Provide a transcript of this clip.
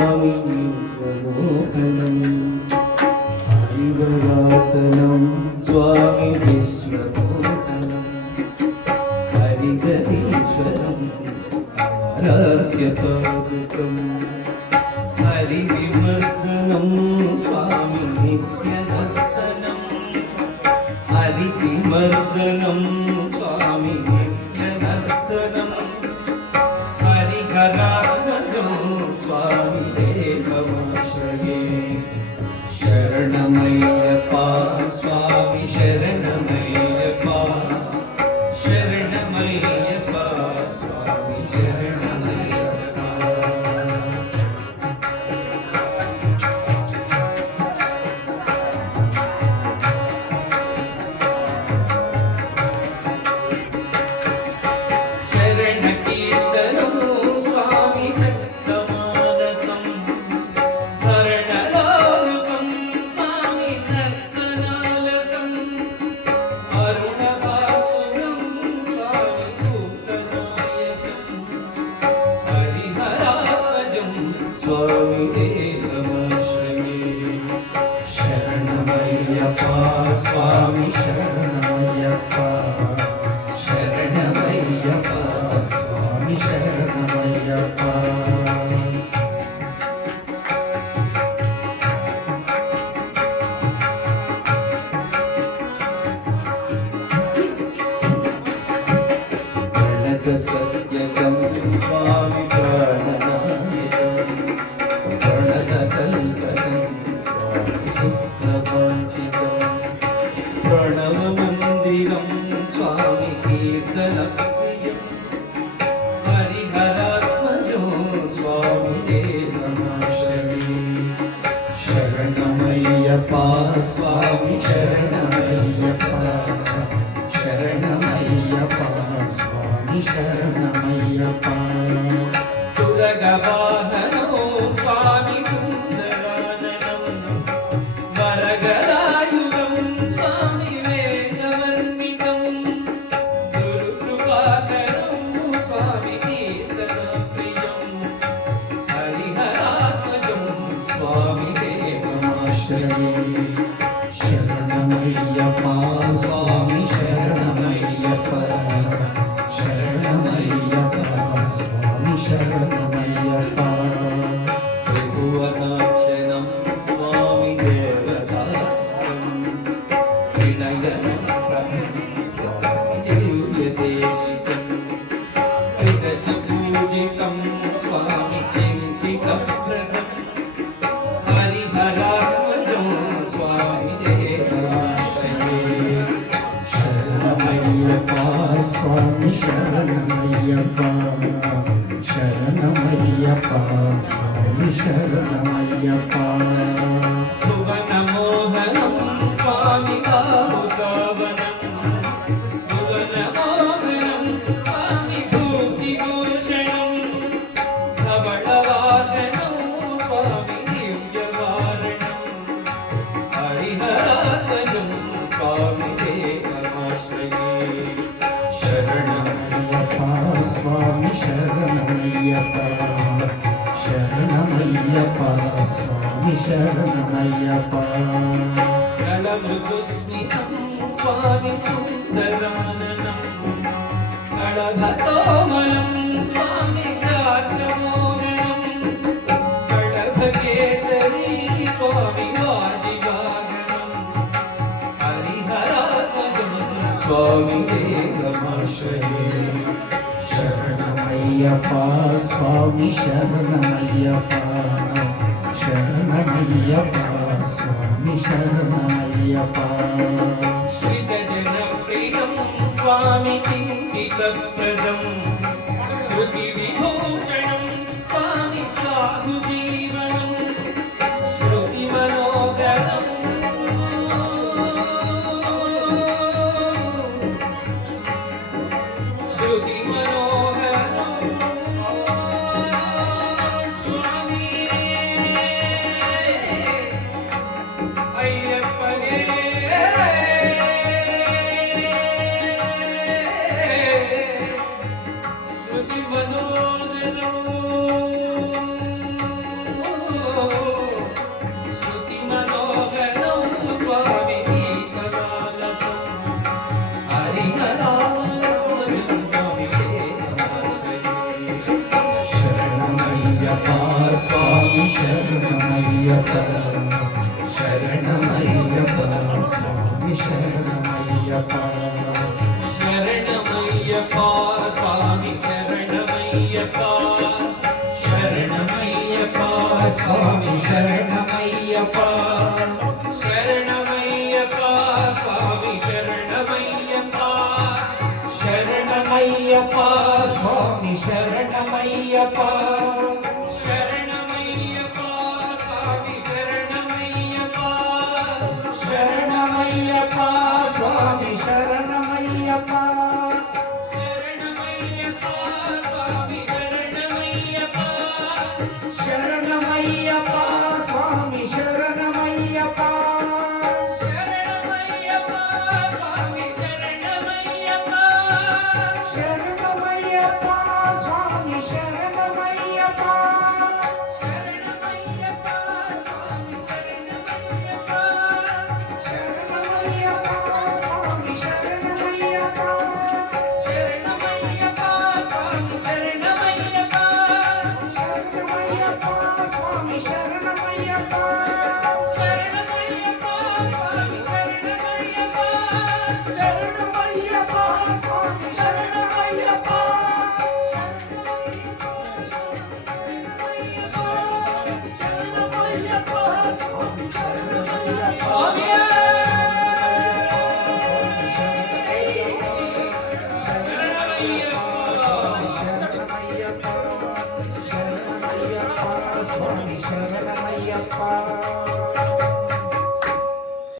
स्वामी विश्वमोहनं हरिवरासनं स्वामी विश्वमोहनं हरिहरीश्वरं आराध्यपादुकं हरिविमर्दनं स्वामी नित्यनर्तनं हरिविमर्दनं स्वामी नित्यनर्तनं हरिहरात्मजं स्वामी देवमाश्रये शरणमय्यप्पा स्वामी शरणमय्यप्पा शरणमय्यप्पा स्वामी शरणमय्यप्पा शरणकीर्तनं स्वामी शक्तमानसं हरणलालुकं स्वामी नर्तनालसं अरुणवासुदं स्वामी भूतनायकं हरिहरात्मजं स्वामी देवमाश्रये शरणमय्यप्पा स्वामी शरणमय्यप्पा शरणमय्यप्पा स्वामी शरणमय्यप्पा प्रणतसत्यकं स्वामी प्राणनायकं प्रणतकल्पकं स्वामी सुप्रभाषितं प्रणवमन्दिरं स्वामी कीर्तनप्रियं हरिहरात्मजो स्वामी देवमाश्रये शरणमय्यप्पा स्वामी शरणमय्यप्पा शरणमय्यप्पा स्वामी शरणमय्यप्पा तुरगवाहनो स्वामी सुन्दराननं वरगदायुधं स्वामी वेदवर्णितं गुरुकृपाकरं स्वामी कीर्तनप्रियं हरिहरात्मजं स्वामी देवमाश्रये शरणमय्यप्पा स्वामी शरणमय्यप्पा शरणमय्यप्पा स्वामी शरणमय्यप्पा त्रिभुवनाक्षरं स्वामी देवदासं दिव्यदेशिकं त्रिदशपूजितं स्वामी चिन्तितप्रदं हरिहरात्मजं स्वामी देवमाश्रये शरणमय्यप्पा स्वामी शरणमय्यप्पा शरणमय्यप्पा स्वामी शरणमय्यप्पा भुवनमोहनं स्वामी बाहुकावनं भुवनमोहनं स्वामी भूतिभूषणं धवळवाहनं स्वामी दिव्यवारणं हरिहरात्मजं स्वामी देवमाश्रये शरणमय्यप्पा स्वामी शरणमय्यप्पा शरणमय्यप्पा स्वामी शरणमय्यप्पा कलमृदुस्मितं स्वामी सुन्दराननं कळभतोमलं स्वामी गात्रमोहनं कळभकेसरी स्वामी वाजिवाहनं हरिहरात्मजं स्वामी देवमाश्रये शरणमय्यप्पा स्वामी शरणमय्यप्पा शरणमय्यप्पा स्वामी शरणमय्यप्पा श्रितजनप्रियं स्वामी चिन्तितप्रदं श्रुतिविभूषणं स्वामी साधुजीवनं श्रुतिमनोगरं श्रुतिमनोगरं स्वामी अय्यप्पने श्रुतिमनोगरं స్వామి శరణమయ్యప్ప శరణమయ్యప్ప స్వామి శరణమయ్యప్ప శరణమయ్యప్ప స్వామి శరణమయ్యప్ప శరణమయ్యప్ప స్వామి శరణమయ్యప్ప శరణమయ్యప్ప స్వామి శరణమయ్యప్ప శరణమయ్యప్ప స్వామి శరణమయ్యప్ప శరణమయ్యప్ప స్వామి శరణమయ్యప్ప శరణమయ్యప్ప స్వామి శరణమయ్యప్ప శరణమయ్యప్ప స్వామి శరణమయ్యప్ప శరణమయ్యప్ప స్వామి శరణమయ్యప్ప శరణమయ్యప్ప స్వామి శరణమయ్యప్ప శరణమయ్యప్ప స్వామి శరణమయ్యప్ప శరణమయ్యప్ప స్వామి శరణమయ్యప్ప శరణమయ్యప్ప స్వామి శరణమయ్యప్ప శరణమయ్యప్ప స్వామి శరణమయ్యప్ప శరణమయ్యప్ప స్వామి శరణమయ్యప్ప శరణమయ్యప్ప స్వామి శరణమయ్యప్ప శరణమయ్యప్ప స్వామి శరణమయ్యప్ప శరణమయ్యప్ప స్వామి శరణమయ్యప్ప స్వామి శరణమయ్యప్ప